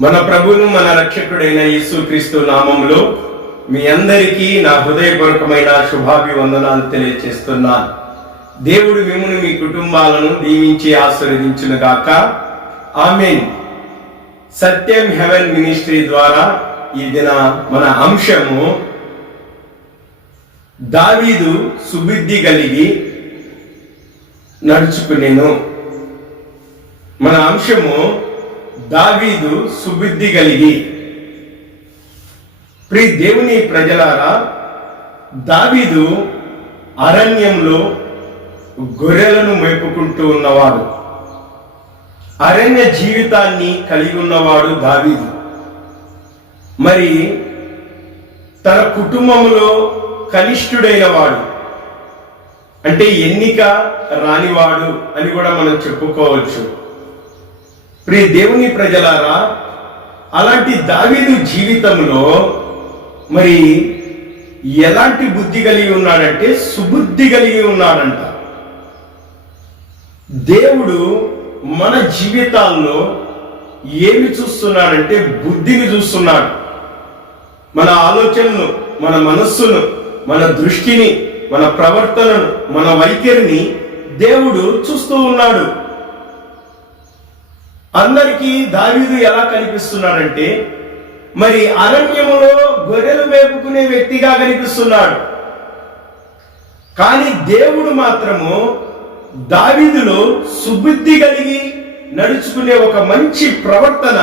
మన ప్రభువును మన రక్షకుడైన యేసుక్రీస్తు నామములో మీ అందరికీ నా హృదయపూర్వకమైన శుభాభివందనాలు తెలియజేస్తున్నాను. దేవుడు మిమ్మును మీ కుటుంబాలను దీవించి ఆశీర్వదించును గాక. ఆమేన్. సత్యం హెవెన్ మినిస్ట్రీ ద్వారా ఈ దిన మన అంశము దావీదు సుబుద్ధి కలిగి నడుచుకునేను. మన అంశము దావీదు సుబుద్ధి కలిగి. ప్రియ దేవుని ప్రజలారా, దావీదు అరణ్యంలో గొర్రెలను మేపుకుంటూ ఉన్నవాడు. అరణ్య జీవితాన్ని కలిగి ఉన్నవాడు దావీదు. మరి తన కుటుంబంలో కనిష్ఠుడైన వాడు, అంటే ఎన్నిక రానివాడు అని కూడా మనం చెప్పుకోవచ్చు. ప్రియ దేవుని ప్రజలారా, అలాంటి దావీదు జీవితంలో మరి ఎలాంటి బుద్ధి కలిగి ఉన్నాడంటే సుబుద్ధి కలిగి ఉన్నాడంట. దేవుడు మన జీవితాల్లో ఏమి చూస్తున్నాడంటే బుద్ధిని చూస్తున్నాడు. మన ఆలోచనను, మన మనస్సును, మన దృష్టిని, మన ప్రవర్తనను, మన వైఖరిని దేవుడు చూస్తూ ఉన్నాడు. అందరికీ దావీదు ఎలా కనిపిస్తున్నాడంటే మరి అరణ్యములో గొర్రెలు మేపుకునే వ్యక్తిగా కనిపిస్తున్నాడు. కానీ దేవుడు మాత్రము దావీదులో సుబుద్ధి కలిగి నడుచుకునే ఒక మంచి ప్రవర్తన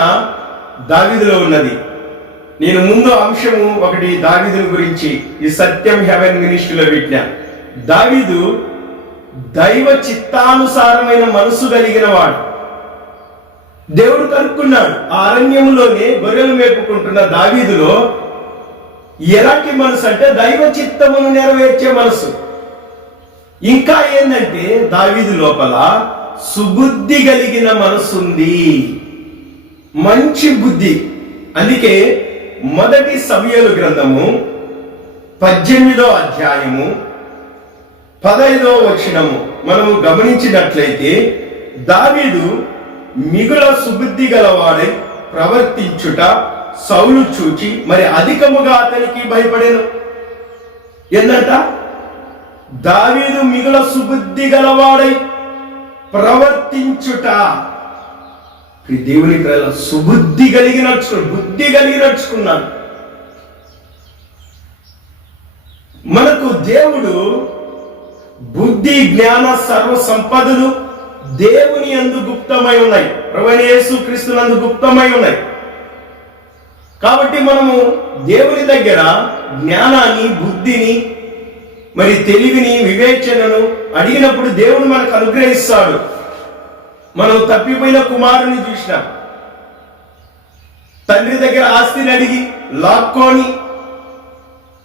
దావీదులో ఉన్నది. నేను ముందు అంశము ఒకటి దావీదుని గురించి ఈ సత్యం హెవెన్ మినిస్ట్రీలో పెట్టిన. దావీదు దైవ చిత్తానుసారమైన మనసు కలిగిన వాడు. దేవుడు కనుక్కున్నాడు. ఆ అరణ్యంలోనే గొర్రెలు మేపుకుంటున్న దావీదులో ఎలాంటి మనసు అంటే దైవ చిత్తమును నెరవేర్చే మనసు. ఇంకా ఏంటంటే దావీదు లోపల సుబుద్ధి కలిగిన మనసు ఉంది, మంచి బుద్ధి. అందుకే మొదటి సమూయేలు గ్రంథము 18వ అధ్యాయము 15వ వచనము మనము గమనించినట్లయితే దావీదు మిగుల సుబుద్ధి గలవాడై ప్రవర్తించుట సౌలు చూచి మరి అధికముగా అతనికి భయపడెను. ఏందంట? దావీదు మిగుల సుబుద్ధి గలవాడై ప్రవర్తించుట. దేవుని ప్రజల సుబుద్ధి కలిగి నడుచుకున్నాడు, బుద్ధి కలిగి నడుచుకున్నాడు. మనకు దేవుడు బుద్ధి, జ్ఞాన, సర్వ సంపదలు దేవుని యందు గుప్తమై ఉన్నాయి. ప్రభువైన యేసుక్రీస్తు నందు గుప్తమై ఉన్నాయి. కాబట్టి మనము దేవుని దగ్గర జ్ఞానాన్ని, బుద్ధిని, మరి తెలివిని, వివేచనను అడిగినప్పుడు దేవుడు మనకు అనుగ్రహిస్తాడు. మనం తప్పిపోయిన కుమారుని చూసినాం. తండ్రి దగ్గర ఆస్తిని అడిగి లాక్కొని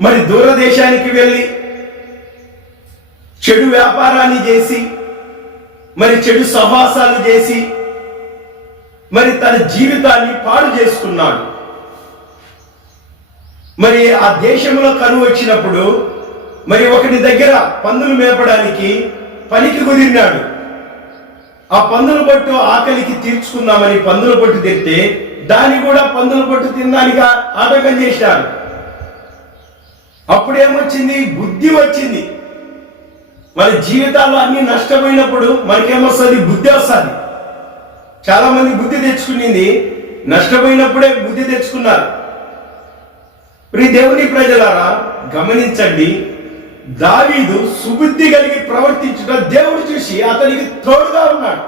మరి దూరదేశానికి వెళ్ళి చెడు వ్యాపారాన్ని చేసి మరి చెడు సహవాసాలు చేసి మరి తన జీవితాన్ని పాడు చేసుకున్నాడు. మరి ఆ దేశంలో కరువు వచ్చినప్పుడు మరి ఒకటి దగ్గర పందులు మేపడానికి పనికి కుదిరినాడు. ఆ పందుల పట్టు ఆకలికి తీర్చుకుందామని పందుల పట్టు తెస్తే దాన్ని కూడా పందుల పట్టు తినడానికి ఆటంకం చేశాడు. అప్పుడేమొచ్చింది? బుద్ధి వచ్చింది. మన జీవితాల్లో అన్ని నష్టపోయినప్పుడు మనకేమొస్తుంది? బుద్ధి వస్తుంది. చాలా మంది బుద్ధి తెచ్చుకునింది నష్టపోయినప్పుడే బుద్ధి తెచ్చుకున్నారు. ప్రియ దేవుని ప్రజలారా, గమనించండి. దావీదు సుబుద్ధి కలిగి ప్రవర్తించుట దేవుడు చూసి అతనికి తోడుగా ఉన్నాడు.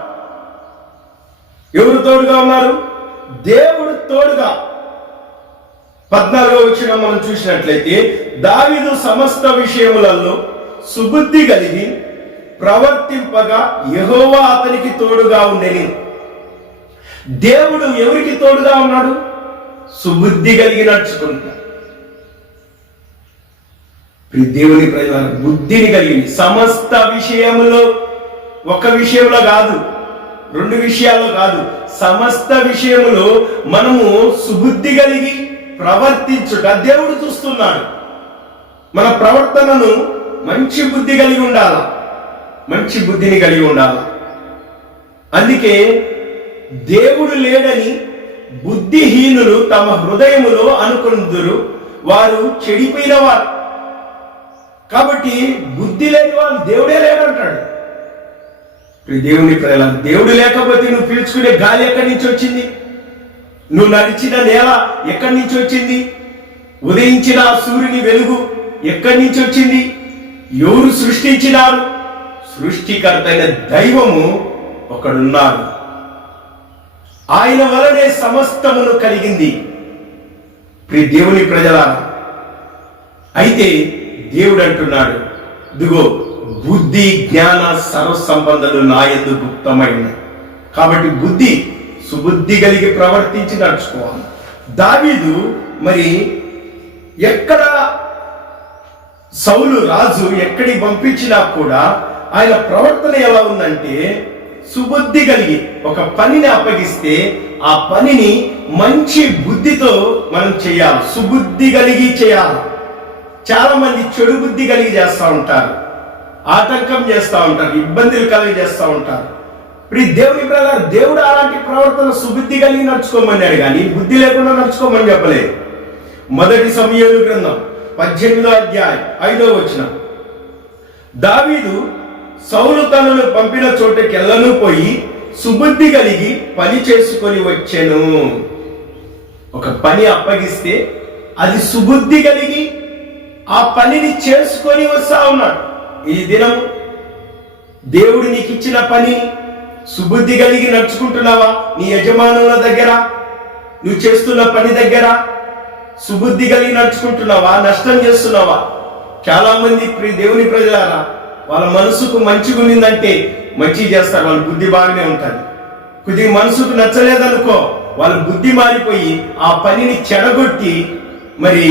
ఎవరు తోడుగా ఉన్నారు? దేవుడు తోడుగా. 14వ వచనం మనం చూసినట్లయితే దావీదు సమస్త విషయములలో సుబుద్ధి కలిగి ప్రవర్తింపగా యెహోవా అతనికి తోడుగా ఉండెను. దేవుడు ఎవరికి తోడుగా ఉన్నాడు? సుబుద్ధి కలిగి నడుచుకుంటా. దేవుని ప్రజల బుద్ధిని కలిగి సమస్త విషయములో, ఒక విషయంలో కాదు, 2 విషయాల్లో కాదు, సమస్త విషయములో మనము సుబుద్ధి కలిగి ప్రవర్తించుట దేవుడు చూస్తున్నాడు. మన ప్రవర్తనను మంచి బుద్ధి కలిగి ఉండాల, మంచి బుద్ధిని కలిగి ఉండాల. అందుకే దేవుడు లేడని బుద్ధిహీనులు తమ హృదయములో అనుకొందురు, వారు చెడిపోయిన వారు. కాబట్టి బుద్ధి లేని వాళ్ళు దేవుడే లేడంటాడు. దేవుని ప్రజల, దేవుడు లేకపోతే నువ్వు పీల్చుకునే గాలి ఎక్కడి నుంచి వచ్చింది? నువ్వు నడిచిన నేల ఎక్కడి నుంచి వచ్చింది? ఉదయించిన సూర్యుని వెలుగు ఎక్కడి నుంచి వచ్చింది? ఎవరు సృష్టించినారు? సృష్టికర్త అయిన దైవము ఒకడున్నాడు. ఆయన వలనే సమస్తమును కలిగింది. దేవుని ప్రజలారా, అయితే దేవుడు అంటున్నాడు, ఇదిగో బుద్ధి జ్ఞాన సర్వ సంబంధాలు నా యందు గుప్తమైన. కాబట్టి బుద్ధి సుబుద్ధి కలిగి ప్రవర్తించి నడుచుకోవాలి. దావీదు మరి ఎక్కడ సౌలు రాజు ఎక్కడికి పంపించినా కూడా ఆయన ప్రవర్తన ఎలా ఉందంటే, సుబుద్ధి కలిగి ఒక పనిని అప్పగిస్తే ఆ పనిని మంచి బుద్ధితో మనం చేయాలి, సుబుద్ధి కలిగి చేయాలి. చాలా మంది చెడు బుద్ధి కలిగి చేస్తూ ఉంటారు, ఆటంకం చేస్తూ ఉంటారు, ఇబ్బందులు కలిగి చేస్తూ ఉంటారు. దేవుని ప్రకారం దేవుడు అలాంటి ప్రవర్తన సుబుద్ధి కలిగి నడుచుకోమన్నాడు, కానీ బుద్ధి లేకుండా నడుచుకోమని చెప్పలేదు. మొదటి సమూయేలు గ్రంథం 18వ అధ్యాయం 5వ వచనం, దావీదు సౌలు తనను పంపిన చోటకెళ్ళను పోయి సుబుద్ధి కలిగి పని చేసుకొని వచ్చెను. ఒక పని అప్పగిస్తే అది సుబుద్ధి కలిగి ఆ పనిని చేసుకొని వస్తా ఉన్నాడు. ఈ దినం దేవుడు నీకు ఇచ్చిన పని సుబుద్ధి కలిగి నడుచుకుంటున్నావా? నీ యజమానుల దగ్గర, నువ్వు చేస్తున్న పని దగ్గర సుబుద్ధి కలిగి నడుచుకుంటున్నావా? నష్టం చేస్తున్నావా? చాలా మంది దేవుని ప్రజలారా, వాళ్ళ మనసుకు మంచిగా ఉన్నిందంటే మంచి చేస్తారు, వాళ్ళ బుద్ధి బాగానే ఉంటుంది. కొద్దిగా మనసుకు నచ్చలేదనుకో, వాళ్ళ బుద్ధి మారిపోయి ఆ పనిని చెడగొట్టి మరి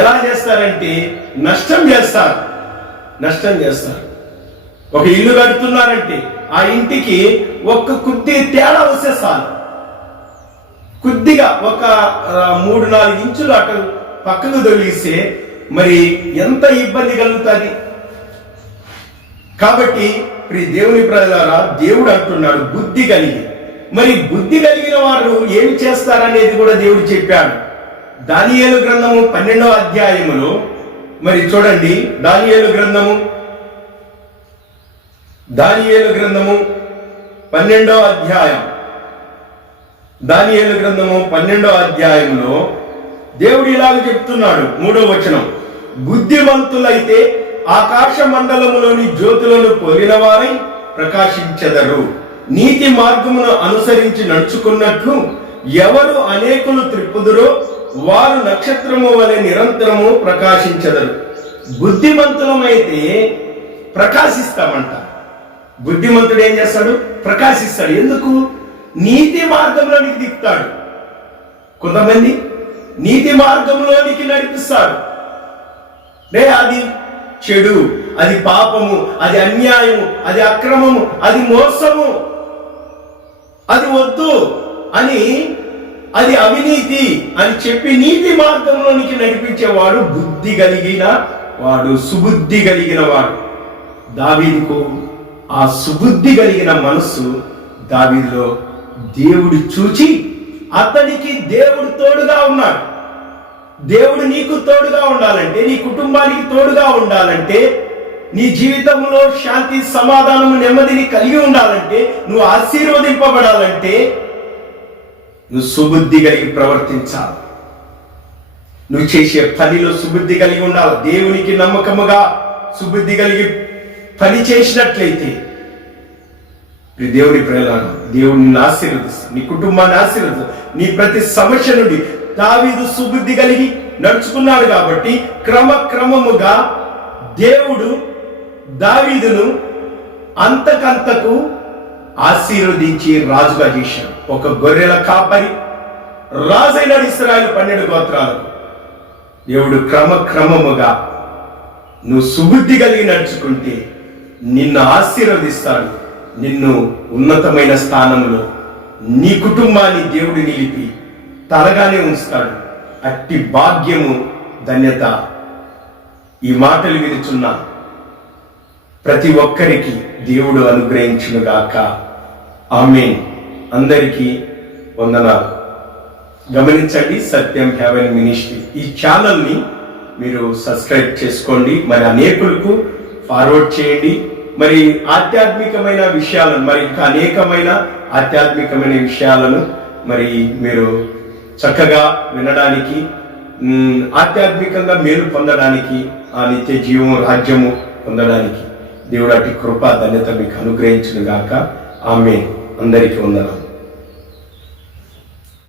ఎలా చేస్తారంటే నష్టం చేస్తారు. ఒక ఇల్లు కడుతున్నారంటే ఆ ఇంటికి కొద్దిగా తేడా వస్తే చాలు, కొద్దిగా ఒక 3-4 ఇంచులు అటు పక్కకు తొలగిస్తే మరి ఎంత ఇబ్బంది కలుగుతుంది. కాబట్టి దేవుని ప్రజలారా, దేవుడు అంటున్నాడు బుద్ధి కలిగి. మరి బుద్ధి కలిగిన వారు ఏం చేస్తారనేది కూడా దేవుడు చెప్పాడు. దానియేలు గ్రంథము 12వ అధ్యాయములో మరి చూడండి, దానియేలు గ్రంథము 12వ అధ్యాయం, దానియేలు గ్రంథము 12వ అధ్యాయంలో దేవుడు ఇలాగ చెప్తున్నాడు, 3వ వచనం, బుద్ధిమంతులైతే ఆకాశ మండలములోని జ్యోతులను పోలిన వారై ప్రకాశించెదరు. నీతి మార్గమును అనుసరించి నడుచుకున్నట్లు ఎవరు అనేకులు త్రిప్పుదురో వారు నక్షత్రము వలె నిరంతరము ప్రకాశించెదరు. బుద్ధిమంతులమైతే ప్రకాశిస్తామంట. బుద్ధిమంతుడు ఏం చేస్తాడు? ప్రకాశిస్తాడు. ఎందుకు? నీతి మార్గంలోనికి దిక్కుతాడు. కొంతమంది నీతి మార్గంలోనికి నడిపిస్తాడు. అది చెడు, అది పాపము, అది అన్యాయము, అది అక్రమము, అది మోసము, అది వద్దు అని, అది అవినీతి అని చెప్పి నీతి మార్గంలోనికి నడిపించేవాడు బుద్ధి కలిగిన వాడు, సుబుద్ధి కలిగిన వాడు. దావీదుకు ఆ సుబుద్ధి కలిగిన మనస్సు దావీదులో దేవుడు చూచి అతనికి దేవుడు తోడుగా ఉన్నాడు. దేవుడు నీకు తోడుగా ఉండాలంటే, నీ కుటుంబానికి తోడుగా ఉండాలంటే, నీ జీవితంలో శాంతి సమాధానము నెమ్మదిని కలిగి ఉండాలంటే, నువ్వు ఆశీర్వదింపబడాలంటే నువ్వు సుబుద్ధి కలిగి ప్రవర్తించాలి. నువ్వు చేసే పనిలో సుబుద్ధి కలిగి ఉండాలి. దేవునికి నమ్మకముగా సుబుద్ధి కలిగి పని చేసినట్లయితే దేవుని ప్రేరణ, దేవుడు నిన్ను ఆశీర్వదిస్తాడు, నీ కుటుంబాన్ని ఆశీర్వదిస్తాడు. నీ ప్రతి సమస్య నుండి దావీదు సుబుద్ధి కలిగి నడుచుకున్నాడు కాబట్టి క్రమక్రమముగా దేవుడు దావీదును అంతకంతకు ఆశీర్వదించి రాజుగా చేశాడు. ఒక గొర్రెల కాపరి రాజైన ఇశ్రాయేలు 12 గోత్రాలకు దేవుడు క్రమక్రమముగా నువ్వు సుబుద్ధి కలిగి నడుచుకుంటే నిన్ను ఆశీర్వదిస్తాడు. నిన్ను ఉన్నతమైన స్థానంలో నీ కుటుంబాన్ని దేవుడు నిలిపి తలగానే ఉంచుతాడు. అట్టి భాగ్యము, ధన్యత ఈ మాటలు వినుచున్న ప్రతి ఒక్కరికి దేవుడు అనుగ్రహించునుగాక. ఆమేన్. అందరికీ వందనాలు. గమనించండి, సత్యం హెవెన్ మినిస్ట్రీ ఈ ఛానల్ని మీరు సబ్స్క్రైబ్ చేసుకోండి, మరి అనేకులకు ఫార్వర్డ్ చేయండి. మరి ఆధ్యాత్మికమైన విషయాలను, మరి ఇంకా అనేకమైన ఆధ్యాత్మికమైన విషయాలను మరి మీరు చక్కగా వినడానికి, ఆధ్యాత్మికంగా మేలు పొందడానికి, ఆ నిత్య జీవం రాజ్యము పొందడానికి దేవుడు అటు కృప ధన్యత మీకు అనుగ్రహించును గాక. ఆమేన్. అందరికీ వందనాలు.